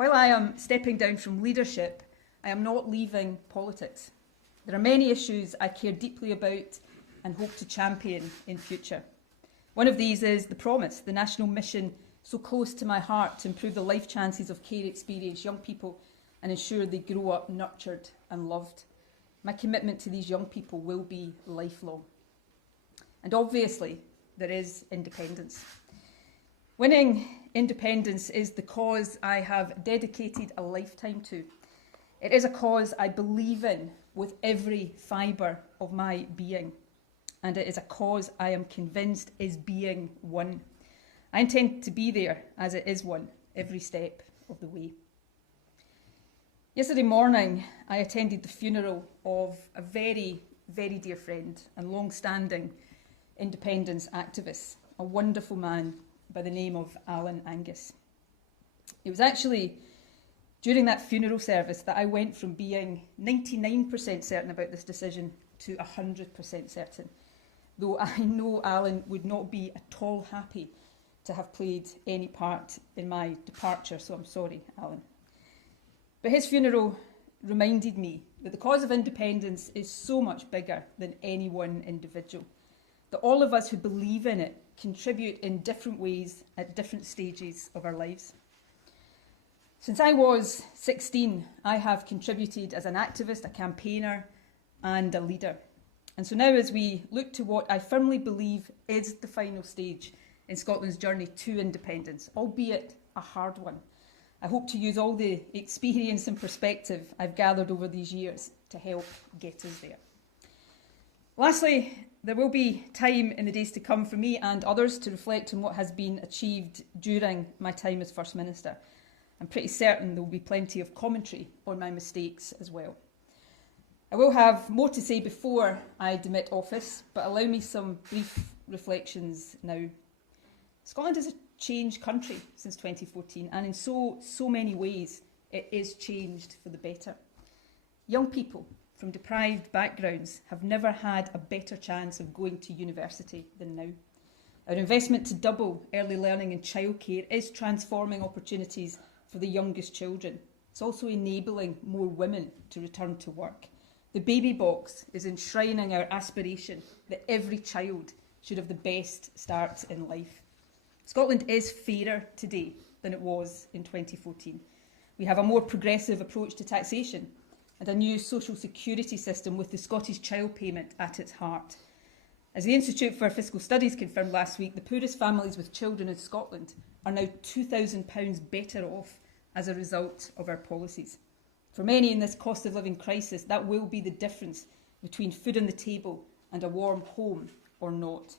While I am stepping down from leadership, I am not leaving politics. There are many issues I care deeply about and hope to champion in future. One of these is the Promise, the national mission so close to my heart to improve the life chances of care experienced young people and ensure they grow up nurtured and loved. My commitment to these young people will be lifelong. And obviously, there is independence. Winning independence is the cause I have dedicated a lifetime to. It is a cause I believe in with every fibre of my being. And it is a cause I am convinced is being won. I intend to be there as it is won every step of the way. Yesterday morning, I attended the funeral of a very, very dear friend and long-standing independence activist, a wonderful man by the name of Alan Angus. It was actually during that funeral service that I went from being 99% certain about this decision to 100% certain, though I know Alan would not be at all happy to have played any part in my departure, so I'm sorry, Alan. But his funeral reminded me that the cause of independence is so much bigger than any one individual, that all of us who believe in it contribute in different ways at different stages of our lives. Since I was 16, I have contributed as an activist, a campaigner, and a leader. And so now, as we look to what I firmly believe is the final stage in Scotland's journey to independence, albeit a hard one, I hope to use all the experience and perspective I've gathered over these years to help get us there. Lastly, there will be time in the days to come for me and others to reflect on what has been achieved during my time as First Minister. I'm pretty certain there will be plenty of commentary on my mistakes as well. I will have more to say before I demit office, but allow me some brief reflections now. Scotland is a changed country since 2014, and in so many ways it is changed for the better. Young people from deprived backgrounds have never had a better chance of going to university than now. Our investment to double early learning and childcare is transforming opportunities for the youngest children. It's also enabling more women to return to work. The baby box is enshrining our aspiration that every child should have the best start in life. Scotland is fairer today than it was in 2014. We have a more progressive approach to taxation and a new social security system with the Scottish Child Payment at its heart. As the Institute for Fiscal Studies confirmed last week, the poorest families with children in Scotland are now £2,000 better off as a result of our policies. For many in this cost of living crisis, that will be the difference between food on the table and a warm home or not.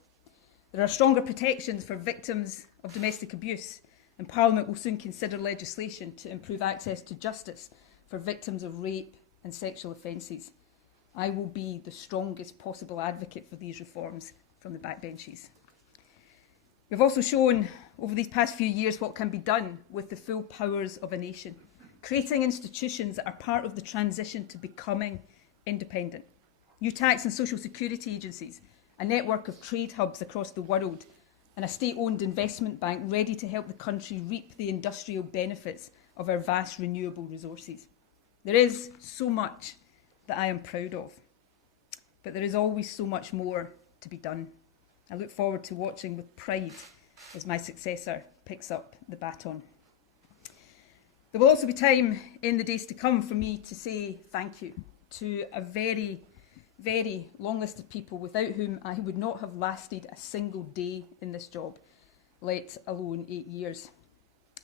There are stronger protections for victims of domestic abuse, and Parliament will soon consider legislation to improve access to justice for victims of rape and sexual offences. I will be the strongest possible advocate for these reforms from the backbenches. We've also shown over these past few years what can be done with the full powers of a nation, creating institutions that are part of the transition to becoming independent. New tax and social security agencies, a network of trade hubs across the world, and a state-owned investment bank ready to help the country reap the industrial benefits of our vast renewable resources. There is so much that I am proud of, but there is always so much more to be done. I look forward to watching with pride as my successor picks up the baton. There will also be time in the days to come for me to say thank you to a very, very long list of people without whom I would not have lasted a single day in this job, let alone 8 years.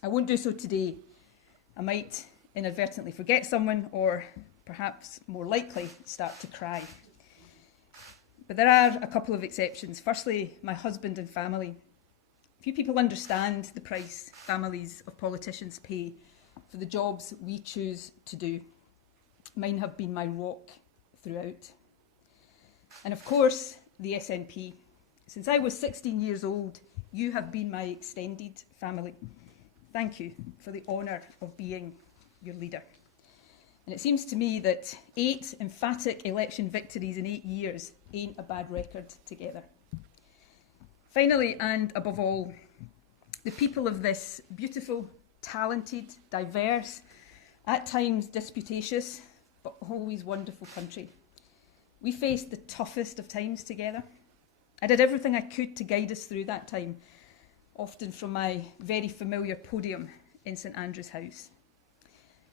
I won't do so today. I might inadvertently forget someone, or perhaps more likely start to cry. But there are a couple of exceptions. Firstly, my husband and family. Few people understand the price families of politicians pay for the jobs we choose to do. Mine have been my rock throughout. And of course, the SNP. Since I was 16 years old, you have been my extended family. Thank you for the honour of being your leader. And it seems to me that 8 emphatic election victories in 8 years ain't a bad record together. Finally, and above all, the people of this beautiful, talented, diverse, at times disputatious, but always wonderful country. We faced the toughest of times together. I did everything I could to guide us through that time, often from my very familiar podium in St Andrew's House.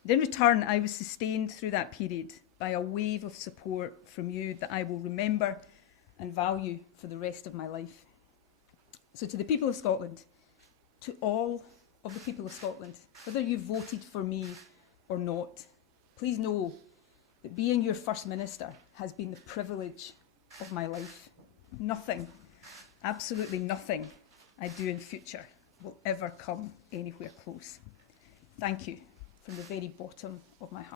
And in return, I was sustained through that period by a wave of support from you that I will remember and value for the rest of my life. So to the people of Scotland, to all of the people of Scotland, whether you voted for me or not, please know that being your First Minister has been the privilege of my life. Nothing, absolutely nothing I do in future will ever come anywhere close. Thank you from the very bottom of my heart.